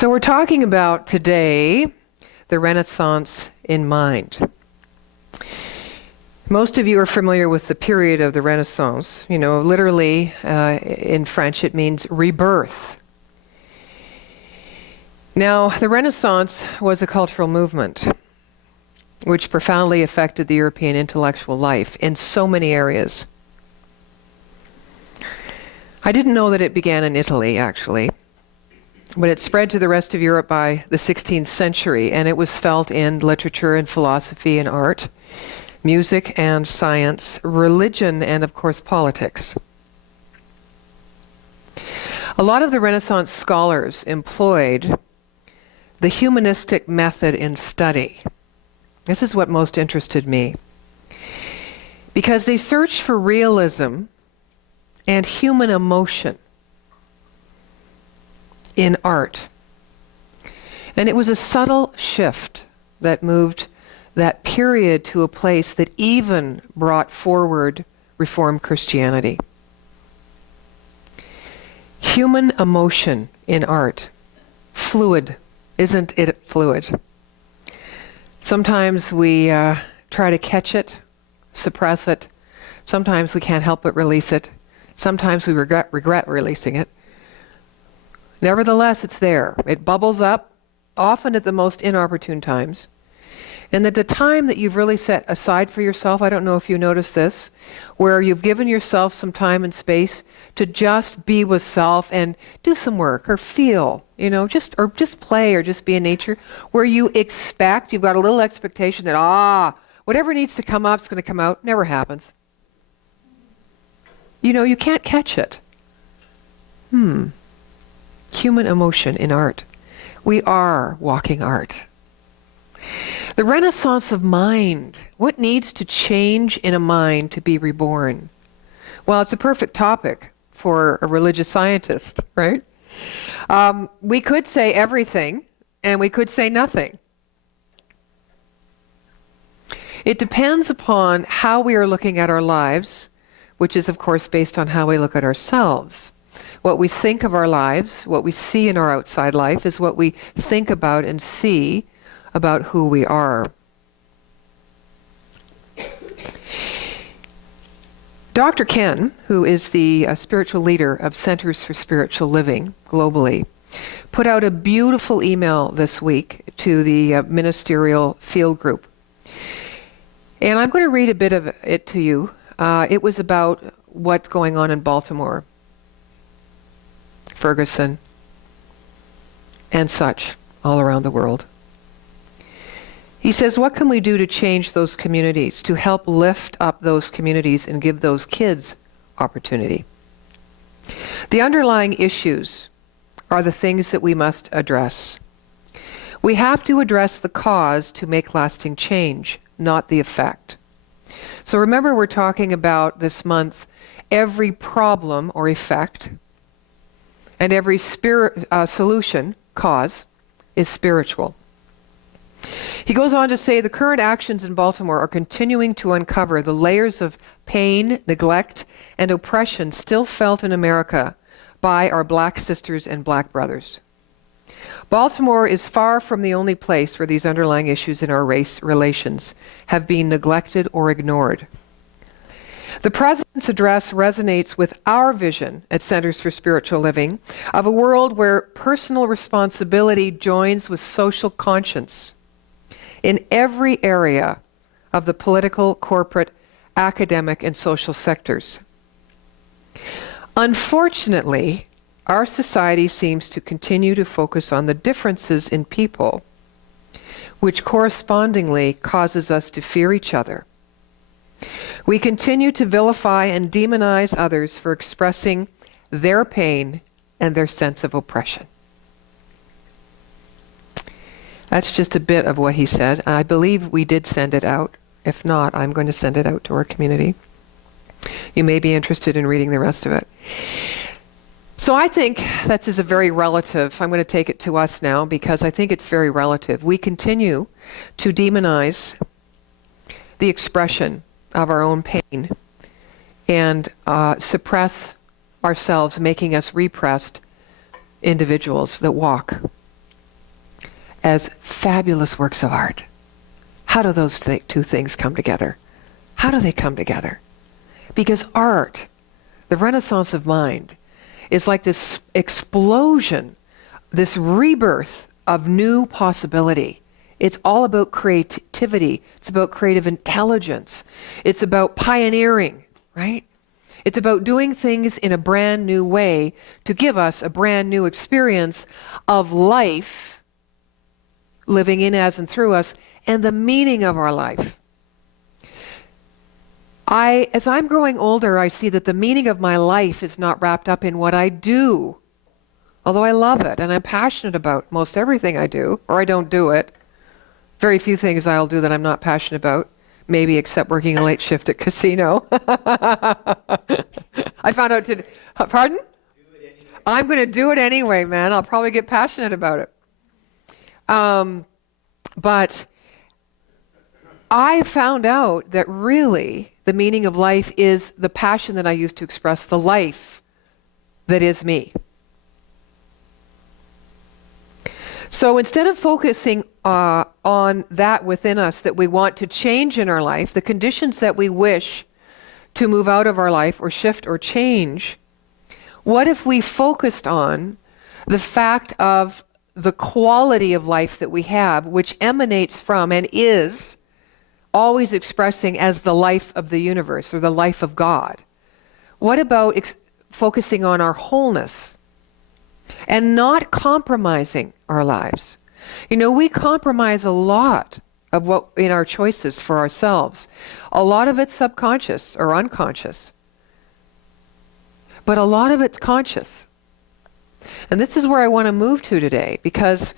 So we're talking about today the Renaissance in mind. Most of you are familiar with the period of the Renaissance. You know, literally in French it means rebirth. Now, the Renaissance was a cultural movement which profoundly affected the European intellectual life in so many areas. I didn't know that it began in Italy, actually, but it spread to the rest of Europe by the 16th century, and it was felt in literature and philosophy and art, music and science, religion, and of course politics. A lot of the Renaissance scholars employed the humanistic method in study. This is what most interested me, because they searched for realism and human emotion in art. And it was a subtle shift that moved that period to a place that even brought forward Reformed Christianity. Human emotion in art. Fluid. Isn't it fluid? Sometimes we try to catch it, suppress it. Sometimes we can't help but release it. Sometimes we regret releasing it. Nevertheless, it's there. It bubbles up, often at the most inopportune times. And at the time that you've really set aside for yourself, I don't know if you notice this, where you've given yourself some time and space to just be with self and do some work or feel, just play or just be in nature, where you've got a little expectation that, whatever needs to come up is going to come out. Never happens. You can't catch it. Human emotion in art. We are walking art. The Renaissance of mind. What needs to change in a mind to be reborn? Well, it's a perfect topic for a religious scientist, right? We could say everything, and we could say nothing. It depends upon how we are looking at our lives, which is, of course, based on how we look at ourselves. What we think of our lives, what we see in our outside life, is what we think about and see about who we are. Dr. Ken, who is the spiritual leader of Centers for Spiritual Living globally, put out a beautiful email this week to the ministerial field group. And I'm going to read a bit of it to you. It was about what's going on in Baltimore, Ferguson, and such all around the world. He says, what can we do to change those communities, to help lift up those communities and give those kids opportunity? The underlying issues are the things that we must address. We have to address the cause to make lasting change, not the effect. So remember, we're talking about this month every problem or effect and every solution, cause, is spiritual. He goes on to say the current actions in Baltimore are continuing to uncover the layers of pain, neglect, and oppression still felt in America by our black sisters and black brothers. Baltimore is far from the only place where these underlying issues in our race relations have been neglected or ignored. The President's address resonates with our vision at Centers for Spiritual Living of a world where personal responsibility joins with social conscience in every area of the political, corporate, academic, and social sectors. Unfortunately, our society seems to continue to focus on the differences in people, which correspondingly causes us to fear each other. We continue to vilify and demonize others for expressing their pain and their sense of oppression. That's just a bit of what he said. I believe we did send it out. If not, I'm going to send it out to our community. You may be interested in reading the rest of it. So I think that is a very relative, I'm going to take it to us now because I think it's very relative. We continue to demonize the expression of our own pain and suppress ourselves, making us repressed individuals that walk as fabulous works of art. How do those two things come together? How do they come together? Because art, the Renaissance of mind, is like this explosion, this rebirth of new possibility. It's all about creativity. It's about creative intelligence. It's about pioneering, right? It's about doing things in a brand new way to give us a brand new experience of life, living in, as, and through us, and the meaning of our life. As I'm growing older, I see that the meaning of my life is not wrapped up in what I do, although I love it and I'm passionate about most everything I do, or I don't do it. Very few things I'll do that I'm not passionate about, maybe except working a late shift at casino. I found out today. Pardon? I'm going to do it anyway, man. I'll probably get passionate about it. But I found out that really the meaning of life is the passion that I use to express the life that is me. So instead of focusing on that within us that we want to change in our life, the conditions that we wish to move out of our life or shift or change, what if we focused on the fact of the quality of life that we have, which emanates from and is always expressing as the life of the universe or the life of God? What about focusing on our wholeness and not compromising our lives? You know, we compromise a lot of what in our choices for ourselves. A lot of it's subconscious or unconscious, but a lot of it's conscious. And this is where I want to move to today, because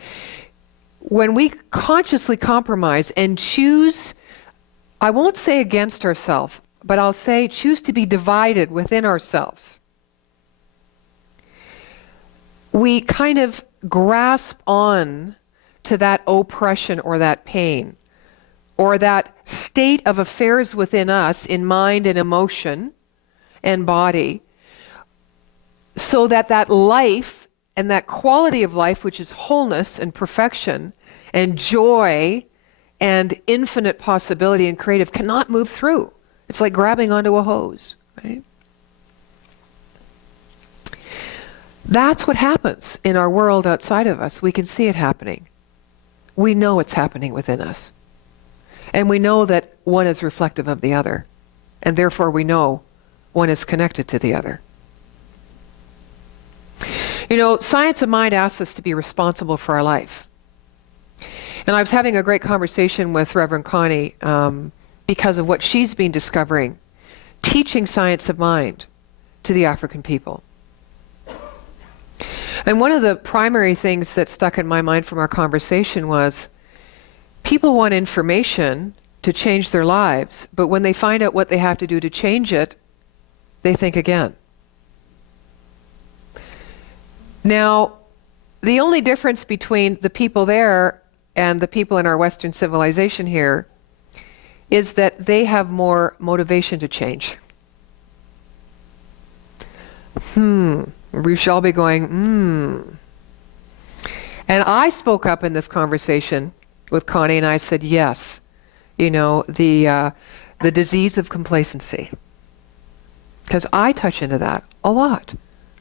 when we consciously compromise and choose, I won't say against ourselves, but I'll say choose to be divided within ourselves, we kind of grasp on to that oppression or that pain or that state of affairs within us in mind and emotion and body, so that that life and that quality of life, which is wholeness and perfection and joy and infinite possibility and creative, cannot move through. It's like grabbing onto a hose, right? That's what happens in our world outside of us. We can see it happening. We know it's happening within us. And we know that one is reflective of the other. And therefore we know one is connected to the other. You know, science of mind asks us to be responsible for our life. And I was having a great conversation with Reverend Connie because of what she's been discovering, teaching science of mind to the African people. And one of the primary things that stuck in my mind from our conversation was people want information to change their lives, but when they find out what they have to do to change it, they think again. Now, the only difference between the people there and the people in our Western civilization here is that they have more motivation to change. We shall be going, And I spoke up in this conversation with Connie and I said, yes, you know, the disease of complacency. Because I touch into that a lot.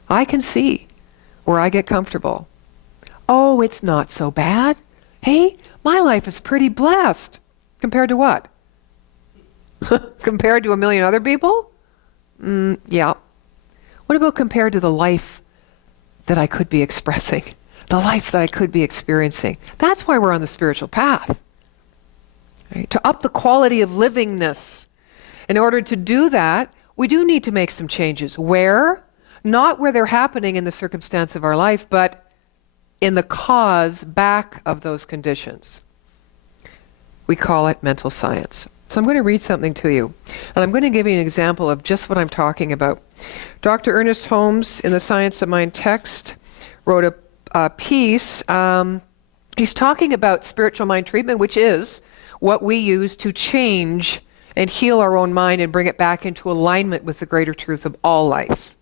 I can see where I get comfortable. Oh, it's not so bad. Hey, my life is pretty blessed. Compared to what? Compared to a million other people? Yeah. What about compared to the life that I could be expressing? The life that I could be experiencing? That's why we're on the spiritual path. Right? To up the quality of livingness. In order to do that, we do need to make some changes. Where? Not where they're happening in the circumstance of our life, but in the cause back of those conditions. We call it mental science. So I'm going to read something to you, and I'm going to give you an example of just what I'm talking about. Dr. Ernest Holmes, in the Science of Mind text, wrote a piece. He's talking about spiritual mind treatment, which is what we use to change and heal our own mind and bring it back into alignment with the greater truth of all life.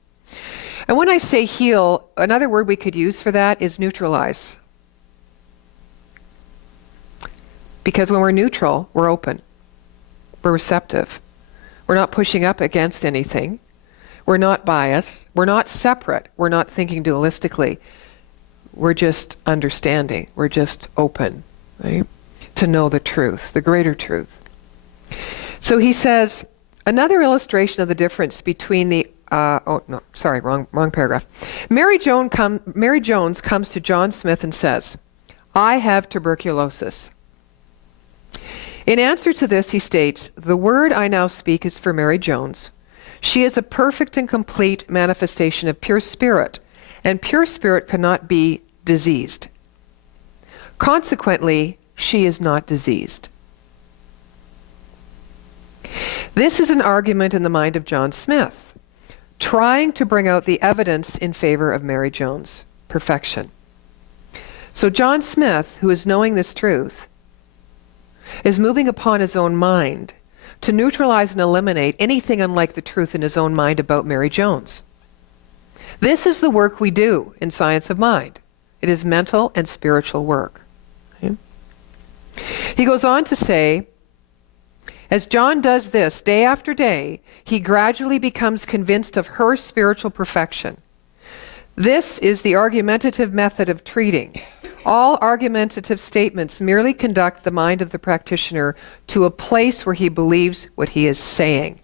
And when I say heal, another word we could use for that is neutralize. Because when we're neutral, we're open. We're receptive. We're not pushing up against anything. We're not biased. We're not separate. We're not thinking dualistically. We're just understanding. We're just open, right? To know the truth, the greater truth. So he says, another illustration of the difference between the wrong paragraph. Mary Jones comes to John Smith and says, I have tuberculosis. In answer to this, he states, the word I now speak is for Mary Jones. She is a perfect and complete manifestation of pure spirit, and pure spirit cannot be diseased. Consequently, she is not diseased. This is an argument in the mind of John Smith, trying to bring out the evidence in favor of Mary Jones' perfection. So John Smith, who is knowing this truth, is moving upon his own mind to neutralize and eliminate anything unlike the truth in his own mind about Mary Jones. This is the work we do in Science of Mind. It is mental and spiritual work. Okay? He goes on to say, as John does this day after day, he gradually becomes convinced of her spiritual perfection. This is the argumentative method of treating. All argumentative statements merely conduct the mind of the practitioner to a place where he believes what he is saying.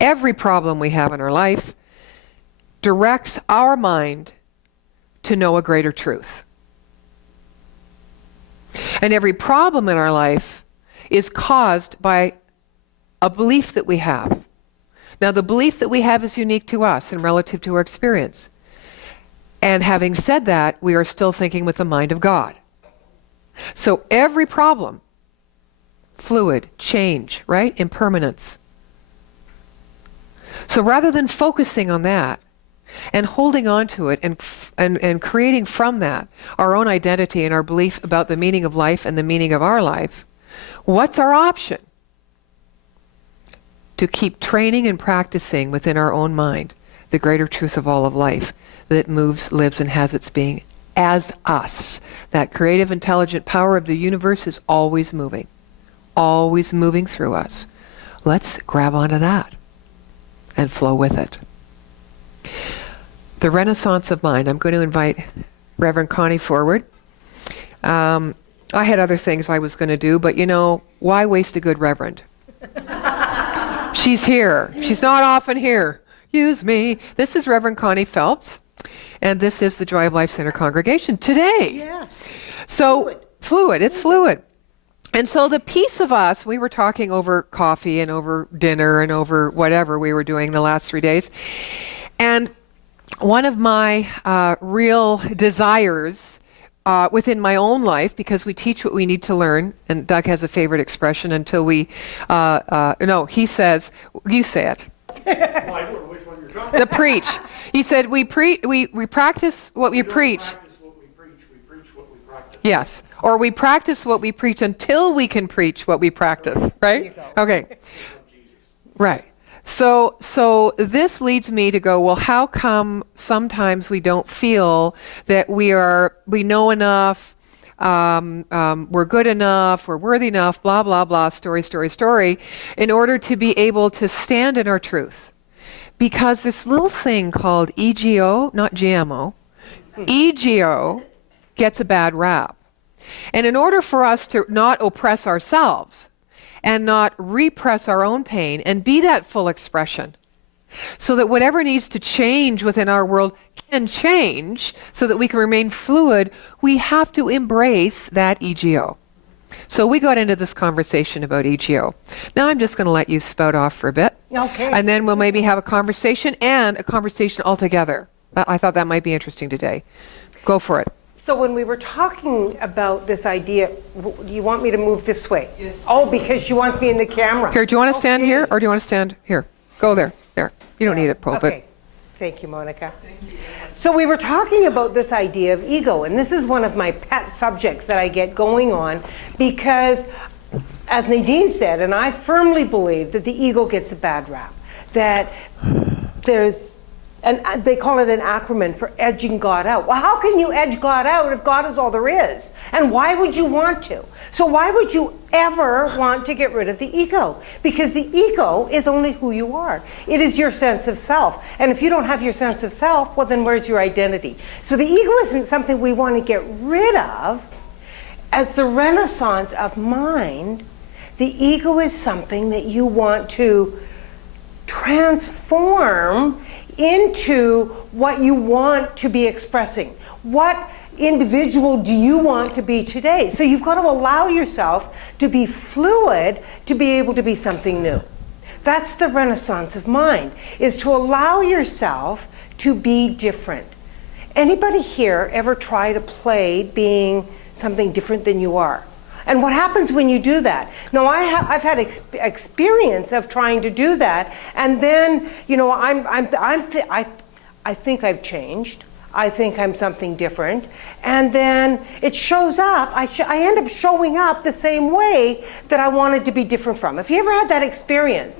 Every problem we have in our life directs our mind to know a greater truth. And every problem in our life is caused by a belief that we have. Now, the belief that we have is unique to us and relative to our experience. And having said that, we are still thinking with the mind of God. So every problem, fluid, change, right? Impermanence. So rather than focusing on that and holding on to it and creating from that our own identity and our belief about the meaning of life and the meaning of our life, what's our option? To keep training and practicing within our own mind the greater truth of all of life that moves, lives, and has its being as us. That creative, intelligent power of the universe is always moving through us. Let's grab onto that and flow with it. The Renaissance of Mind. I'm going to invite Reverend Connie forward. I had other things I was going to do, but why waste a good reverend? She's here. She's not often here. Use me. This is Reverend Connie Phelps, and this is the Joy of Life Center congregation today. Yes. So fluid. It's fluid. And so the piece of us, we were talking over coffee and over dinner and over whatever we were doing the last 3 days. And one of my real desires within my own life, because we teach what we need to learn, and Doug has a favorite expression until we, he says, you say it. Well, I don't know which one you're talking The preach. He said, we practice what we preach. Practice what we preach what we practice. Yes. Or we practice what we preach until we can preach what we practice, right? Okay. Right. So this leads me to go, well, how come sometimes we don't feel that we know enough, we're good enough, we're worthy enough, blah, blah, blah, story, in order to be able to stand in our truth? Because this little thing called EGO, not GMO, EGO gets a bad rap. And in order for us to not oppress ourselves and not repress our own pain and be that full expression, so that whatever needs to change within our world can change so that we can remain fluid, we have to embrace that EGO. So we got into this conversation about EGO. Now I'm just going to let you spout off for a bit. Okay. And then we'll maybe have a conversation altogether. I thought that might be interesting today. Go for it. So when we were talking about this idea, do you want me to move this way? Yes. Oh, because she wants me in the camera. Here, do you want to stand Okay. here or do you want to stand here? Go there. There. You don't need it, Paul, Okay. Thank you, Monica. So we were talking about this idea of ego, and this is one of my pet subjects that I get going on because, as Nadene said, and I firmly believe that the ego gets a bad rap, that there's and they call it an acronym for edging God out. Well, how can you edge God out if God is all there is? And why would you want to? So why would you ever want to get rid of the ego? Because the ego is only who you are. It is your sense of self. And if you don't have your sense of self, well, then where's your identity? So the ego isn't something we want to get rid of. As the renaissance of mind, the ego is something that you want to transform into what you want to be expressing. What individual do you want to be today? So you've got to allow yourself to be fluid, to be able to be something new. That's the renaissance of mind, is to allow yourself to be different. Anybody here ever try to play being something different than you are? And what happens when you do that? Now, I've had experience of trying to do that, and then, you know, I think I've changed. I think I'm something different, and then it shows up. I end up showing up the same way that I wanted to be different from. Have you ever had that experience?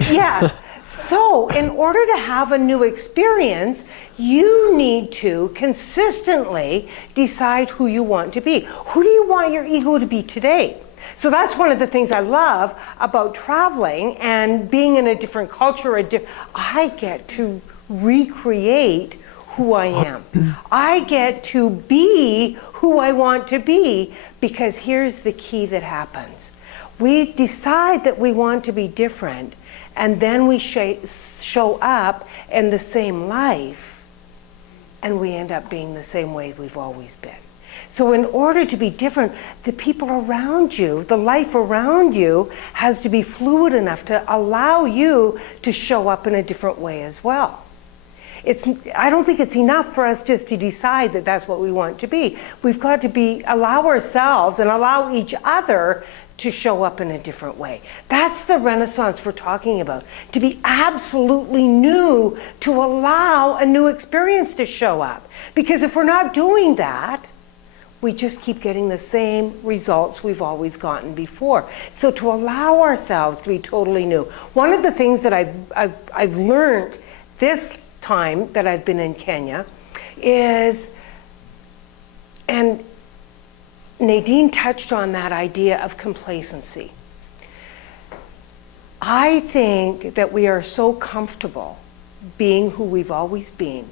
Yes. So, in order to have a new experience, you need to consistently decide who you want to be. Who do you want your ego to be today? So that's one of the things I love about traveling and being in a different culture. I get to recreate who I am. I get to be who I want to be, because here's the key that happens. We decide that we want to be different, and then we show up in the same life, and we end up being the same way we've always been. So in order to be different, the people around you, the life around you, has to be fluid enough to allow you to show up in a different way as well. I don't think it's enough for us just to decide that that's what we want to be. We've got to allow ourselves and allow each other to show up in a different way. That's the renaissance we're talking about. To be absolutely new, to allow a new experience to show up. Because if we're not doing that, we just keep getting the same results we've always gotten before. So to allow ourselves to be totally new. One of the things that I've learned this time that I've been in Kenya is, and Nadene touched on that idea of complacency. I think that we are so comfortable being who we've always been.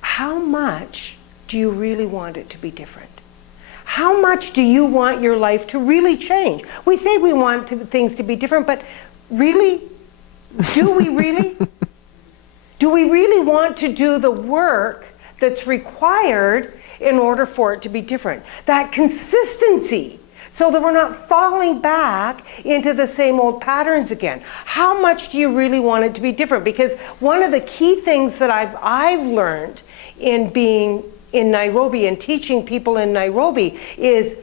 How much do you really want it to be different? How much do you want your life to really change? We say we want things to be different, but really? Do we really? Do we really want to do the work that's required in order for it to be different? That consistency, so that we're not falling back into the same old patterns again. How much do you really want it to be different? Because one of the key things that I've learned in being in Nairobi and teaching people in Nairobi is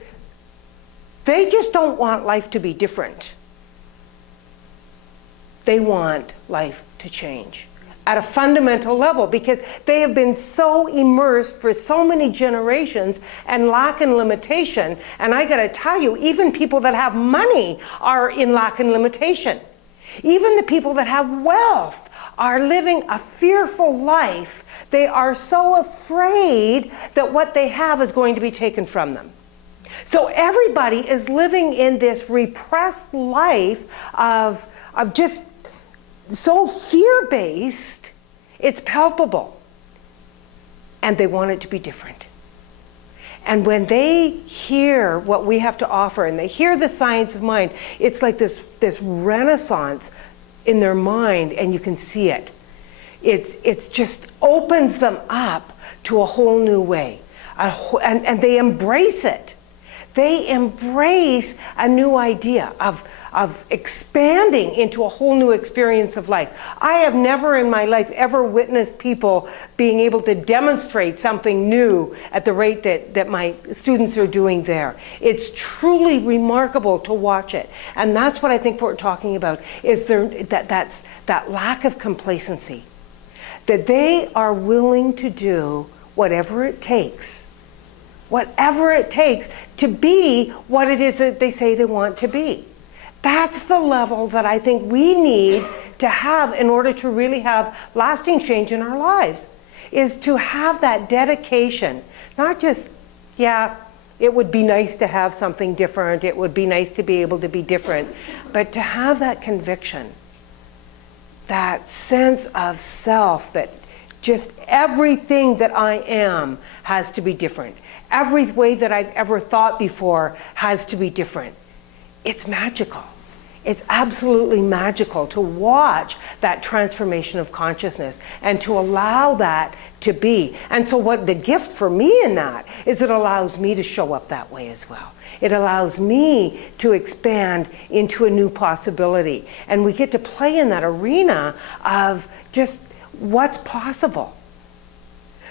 they just don't want life to be different. They want life to change at a fundamental level, because they have been so immersed for so many generations and lack and limitation. And I gotta tell you, even people that have money are in lack and limitation. Even the people that have wealth are living a fearful life. They are so afraid that what they have is going to be taken from them. So everybody is living in this repressed life of just so fear-based, it's palpable. And they want it to be different. And when they hear what we have to offer, and they hear the science of mind, it's like this renaissance in their mind, and you can see it. It's just opens them up to a whole new way. And they embrace it. They embrace a new idea of expanding into a whole new experience of life. I have never in my life ever witnessed people being able to demonstrate something new at the rate that my students are doing there. It's truly remarkable to watch it. And that's what I think we're talking about, is that's that lack of complacency. That they are willing to do whatever it takes to be what it is that they say they want to be. That's the level that I think we need to have in order to really have lasting change in our lives, is to have that dedication, not just, yeah, it would be nice to have something different, it would be nice to be able to be different, but to have that conviction, that sense of self, that just everything that I am has to be different. Every way that I've ever thought before has to be different. It's magical. It's absolutely magical to watch that transformation of consciousness and to allow that to be. And so what the gift for me in that is it allows me to show up that way as well. It allows me to expand into a new possibility. And we get to play in that arena of just what's possible.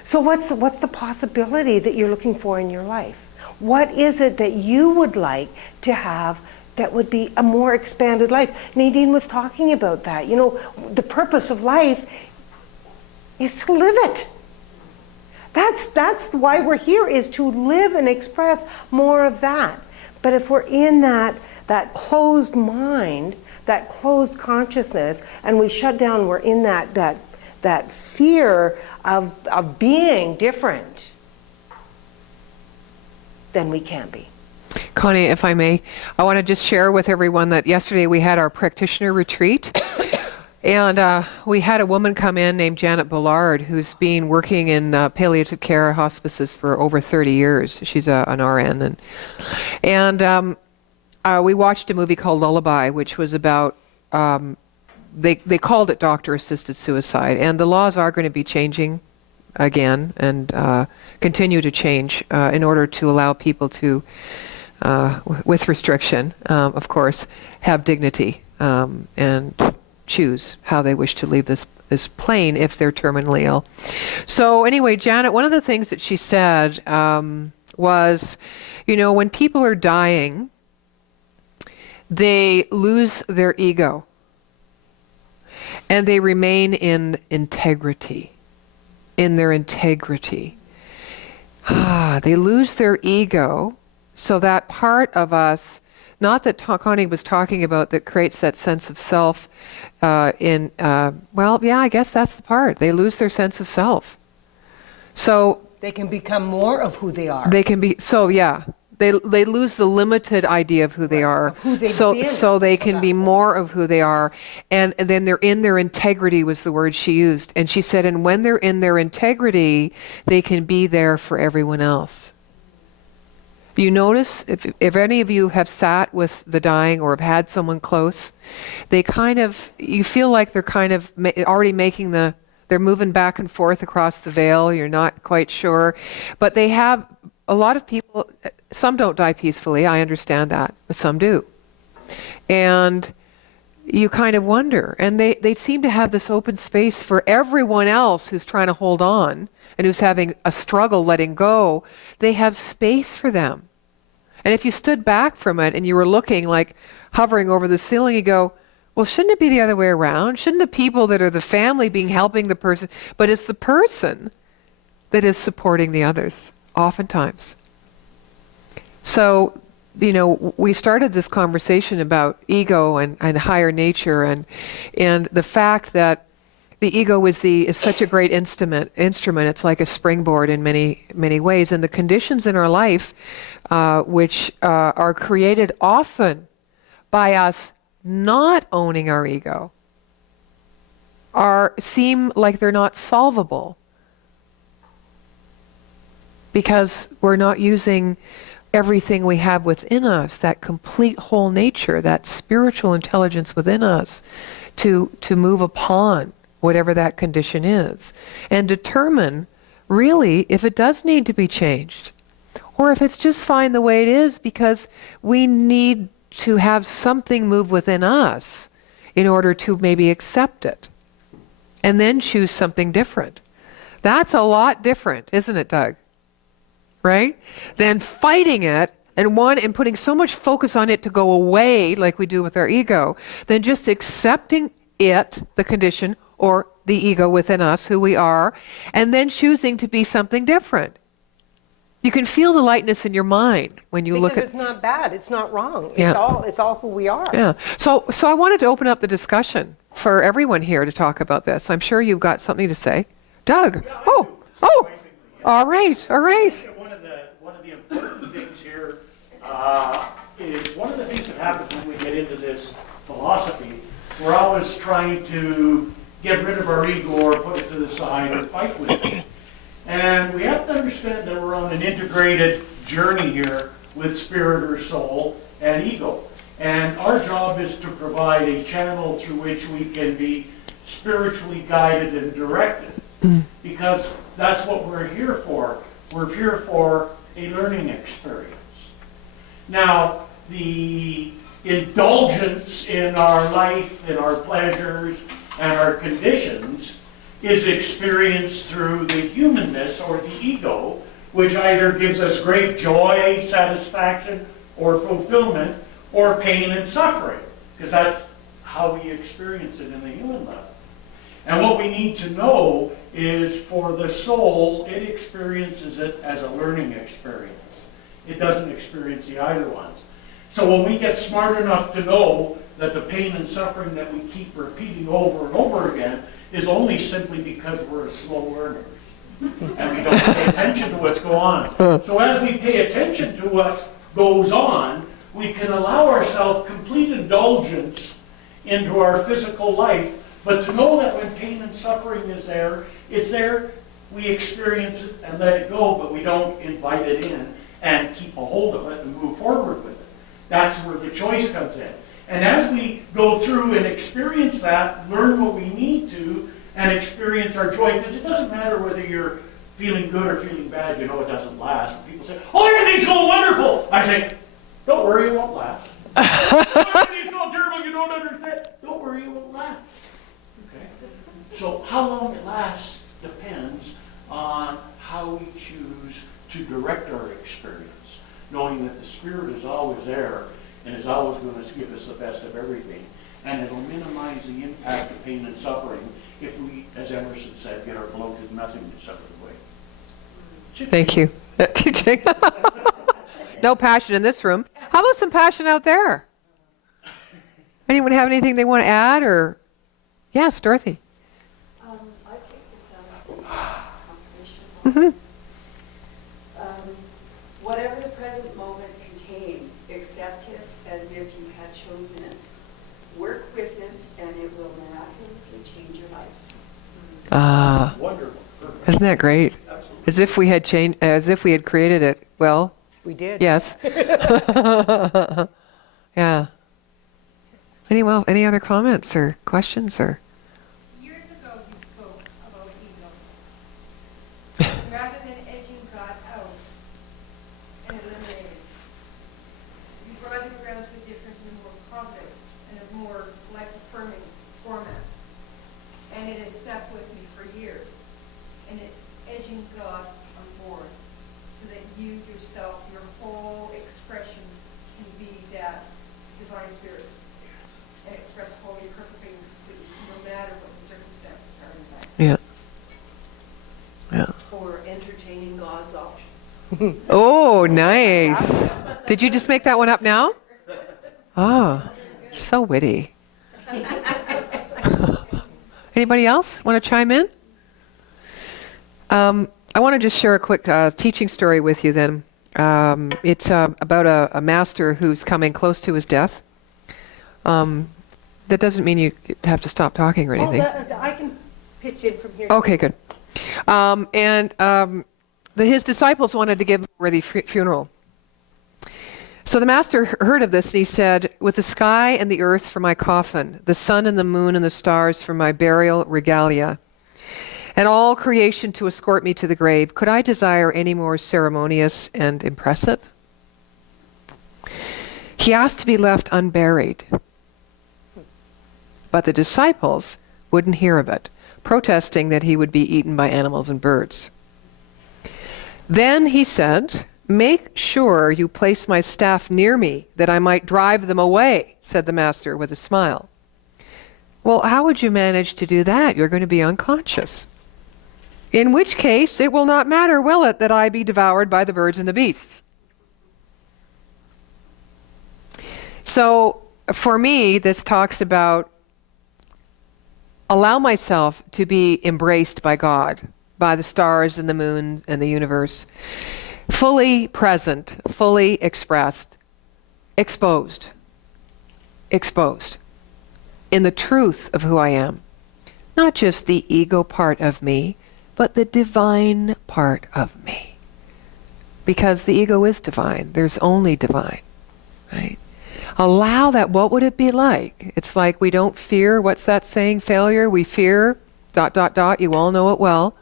So what's the possibility that you're looking for in your life? What is it that you would like to have that would be a more expanded life? Nadine was talking about that. You know, the purpose of life is to live it. That's why we're here, is to live and express more of that. But if we're in that closed mind, that closed consciousness, and we shut down, we're in that fear of being different, then we can't be. Connie, if I may, I want to just share with everyone that yesterday we had our practitioner retreat. And we had a woman come in named Janet Ballard, who's been working in palliative care hospices for over 30 years. She's an RN. And we watched a movie called Lullaby, which was about, they called it doctor-assisted suicide. And the laws are going to be changing again and continue to change in order to allow people to, with restriction, of course, have dignity and choose how they wish to leave this plane if they're terminally ill. So anyway, Janet, one of the things that she said was, you know, when people are dying, they lose their ego and they remain in integrity, in their integrity. They lose their ego, so that part of us, not that Connie was talking about, that creates that sense of self well, yeah, I guess that's the part. They lose their sense of self. So They can become more of who they are. they can be, so yeah, they lose the limited idea of who they are. Of who they've so been. so they can be Exactly. more of who they are. And then they're in their integrity was the word she used. And she said, and when they're in their integrity, they can be there for everyone else. You notice, if any of you have sat with the dying or have had someone close, they kind of, you feel like they're kind of already making they're moving back and forth across the veil, you're not quite sure. But they have, a lot of people, some don't die peacefully, I understand that, but some do. And you kind of wonder, and they seem to have this open space for everyone else who's trying to hold on and who's having a struggle letting go. They have space for them. And if you stood back from it and you were looking, like hovering over the ceiling, you go, well, shouldn't it be the other way around? Shouldn't the people that are the family being helping the person? But it's the person that is supporting the others, oftentimes. So, you know, we started this conversation about ego and higher nature and the fact that the ego is such a great instrument. It's like a springboard in many ways. And the conditions in our life, which are created often by us not owning our ego, seem like they're not solvable because we're not using everything we have within us, that complete whole nature, that spiritual intelligence within us, to move upon whatever that condition is, and determine really if it does need to be changed, or if it's just fine the way it is, because we need to have something move within us in order to maybe accept it, and then choose something different. That's a lot different, isn't it, Doug? Right? Than fighting it and putting so much focus on it to go away, like we do with our ego, than just accepting it, the condition, or the ego within us, who we are, and then choosing to be something different. You can feel the lightness in your mind when you look Because at. it's not bad, it's not wrong. Yeah. It's all who we are. Yeah. So I wanted to open up the discussion for everyone here to talk about this. I'm sure you've got something to say. Doug. Oh. All right. All right. One of the important things here is one of the things that happens when we get into this philosophy. We're always trying to get rid of our ego or put it to the side or fight with it. And we have to understand that we're on an integrated journey here with spirit or soul and ego. And our job is to provide a channel through which we can be spiritually guided and directed. Because that's what we're here for. We're here for a learning experience. Now, the indulgence in our life, in our pleasures, and our conditions is experienced through the humanness or the ego, which either gives us great joy, satisfaction, or fulfillment, or pain and suffering, because that's how we experience it in the human level. And what we need to know is for the soul, it experiences it as a learning experience. It doesn't experience the other ones. So when we get smart enough to know that the pain and suffering that we keep repeating over and over again is only simply because we're slow learners and we don't pay attention to what's going on. So as we pay attention to what goes on, we can allow ourselves complete indulgence into our physical life, but to know that when pain and suffering is there, it's there, we experience it and let it go, but we don't invite it in and keep a hold of it and move forward with it. That's where the choice comes in. And as we go through and experience that, learn what we need to, and experience our joy, because it doesn't matter whether you're feeling good or feeling bad, you know it doesn't last. People say, oh, everything's going wonderful. I say, don't worry, it won't last. Oh, everything's going terrible, you don't understand. Don't worry, it won't last. Okay? So how long it lasts depends on how we choose to direct our experience, knowing that the Spirit is always there and is always going to give us the best of everything. And it'll minimize the impact of pain and suffering if we, as Emerson said, get our bloated nothingness out of the way. Thank you. No passion in this room. How about some passion out there? Anyone have anything they want to add? Or yes, Dorothy. I picked this up confirmation. Whatever the present moment contains, accept it as if you had chosen it. Work with it, and it will miraculously change your life. Wonderful. Perfect. Isn't that great? Absolutely. As if we had as if we had created it. Well, We did. yes. Yeah. Any other comments or questions or? Years ago, you spoke about ego. Rather than edging God out and eliminating, you brought it around to a different and more positive and a more life-affirming format. And it has stuck with me for years. And it's edging God on board so that you yourself, your whole expression can be that divine spirit and express wholly, perfectly, and completely, no matter what the circumstances are in life. Yeah. Yeah. Or entertaining God's options. Oh, nice. Did you just make that one up now? Oh, so witty. Anybody else want to chime in? I want to just share a quick teaching story with you then. It's about a master who's coming close to his death. That doesn't mean you have to stop talking or anything. I can pitch in from here. Okay, good. His disciples wanted to give a worthy funeral. So the master heard of this and he said, with the sky and the earth for my coffin, the sun and the moon and the stars for my burial regalia, and all creation to escort me to the grave, could I desire any more ceremonious and impressive? He asked to be left unburied. But the disciples wouldn't hear of it, protesting that he would be eaten by animals and birds. Then he said, make sure you place my staff near me, that I might drive them away, said the master with a smile. Well, how would you manage to do that? You're going to be unconscious. In which case, it will not matter, will it, that I be devoured by the birds and the beasts? So, for me, this talks about allow myself to be embraced by God, by the stars and the moon and the universe, fully present, fully expressed, exposed in the truth of who I am. Not just the ego part of me, but the divine part of me. Because the ego is divine. There's only divine, right? Allow that. What would it be like? It's like we don't fear, what's that saying, failure? We fear, ... You all know it well.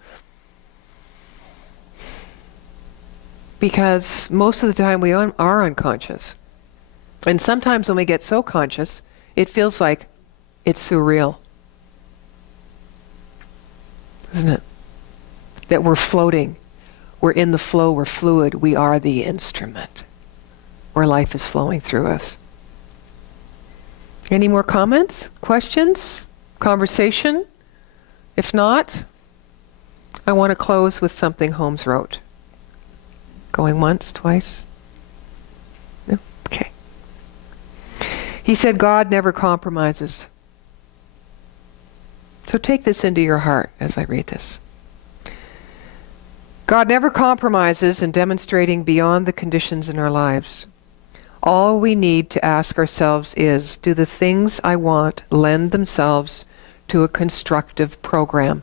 Because most of the time we are unconscious. And sometimes when we get so conscious, it feels like it's surreal. Isn't it? That we're floating. We're in the flow. We're fluid. We are the instrument where life is flowing through us. Any more comments, questions, conversation? If not, I want to close with something Holmes wrote. Going once, twice? No? Okay. He said, God never compromises. So take this into your heart as I read this. God never compromises in demonstrating beyond the conditions in our lives. All we need to ask ourselves is, do the things I want lend themselves to a constructive program?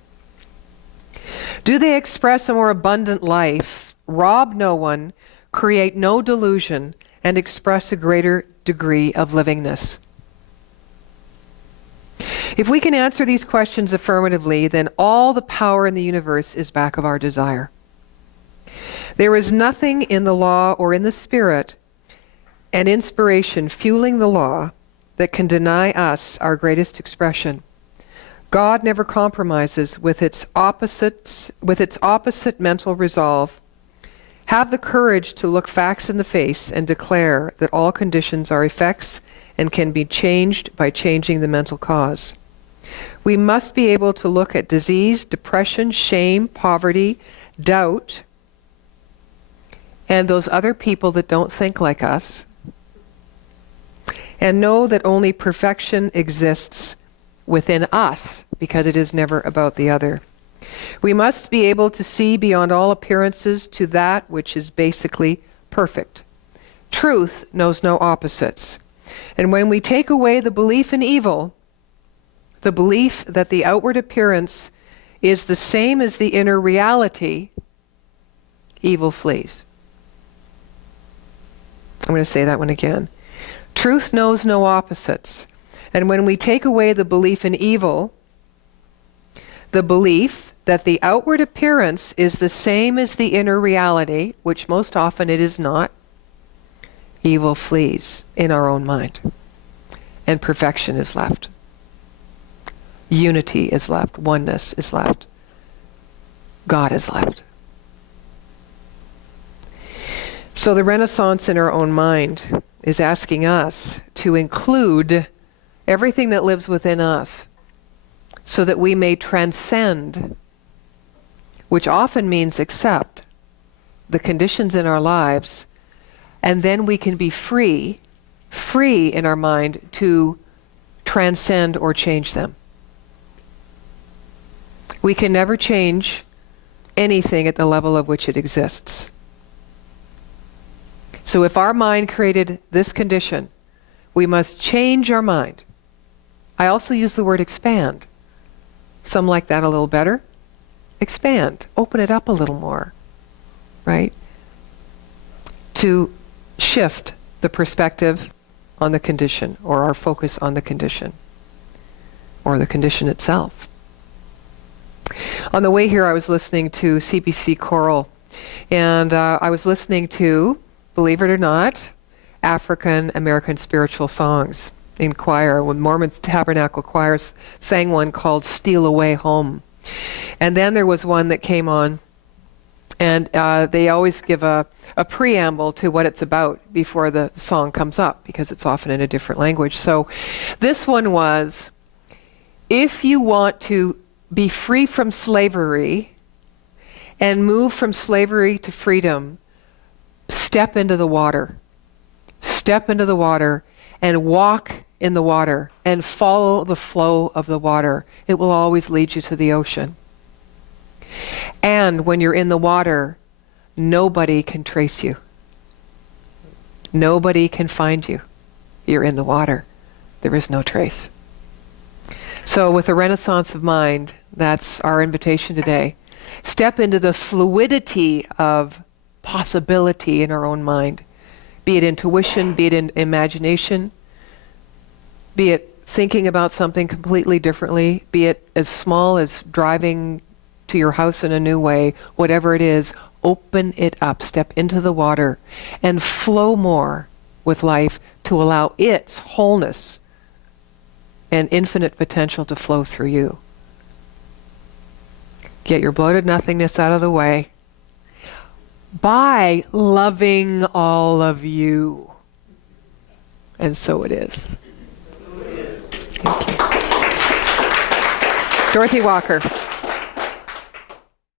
Do they express a more abundant life, rob no one, create no delusion, and express a greater degree of livingness? If we can answer these questions affirmatively, then all the power in the universe is back of our desire. There is nothing in the law or in the spirit and inspiration fueling the law that can deny us our greatest expression. God never compromises with its opposite mental resolve. Have the courage to look facts in the face and declare that all conditions are effects and can be changed by changing the mental cause. We must be able to look at disease, depression, shame, poverty, doubt, and those other people that don't think like us, and know that only perfection exists within us, because it is never about the other. We must be able to see beyond all appearances to that which is basically perfect. Truth knows no opposites. And when we take away the belief in evil, the belief that the outward appearance is the same as the inner reality, evil flees. I'm going to say that one again. Truth knows no opposites. And when we take away the belief in evil, the belief that the outward appearance is the same as the inner reality, which most often it is not, evil flees in our own mind. And perfection is left. Unity is left. Oneness is left. God is left. So the Renaissance in our own mind is asking us to include everything that lives within us so that we may transcend, which often means accept, the conditions in our lives, and then we can be free in our mind to transcend or change them. We can never change anything at the level of which it exists. So if our mind created this condition, we must change our mind. I also use the word expand. Some like that a little better. Expand. Open it up a little more. Right? To shift the perspective on the condition, or our focus on the condition, or the condition itself. On the way here, I was listening to CBC Choral, and I was listening to, believe it or not, African American spiritual songs in choir, when Mormon Tabernacle Choirs sang one called Steal Away Home. And then there was one that came on, and they always give a preamble to what it's about before the song comes up, because it's often in a different language. So this one was, if you want to be free from slavery, and move from slavery to freedom, step into the water. Step into the water and walk in the water and follow the flow of the water. It will always lead you to the ocean. And when you're in the water, nobody can trace you. Nobody can find you. You're in the water. There is no trace. So with the Renaissance of Mind, that's our invitation today. Step into the fluidity of possibility in our own mind. Be it intuition, be it in imagination, be it thinking about something completely differently, be it as small as driving to your house in a new way, whatever it is, open it up, step into the water, and flow more with life to allow its wholeness and infinite potential to flow through you. Get your bloated nothingness out of the way by loving all of you. And so it is. Thank you. Dorothy Walker.